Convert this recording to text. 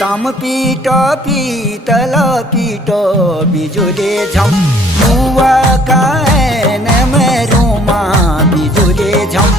ताम पीट पीतल पीट बिजुले झम बुवा कान में रूमा बिजुले झम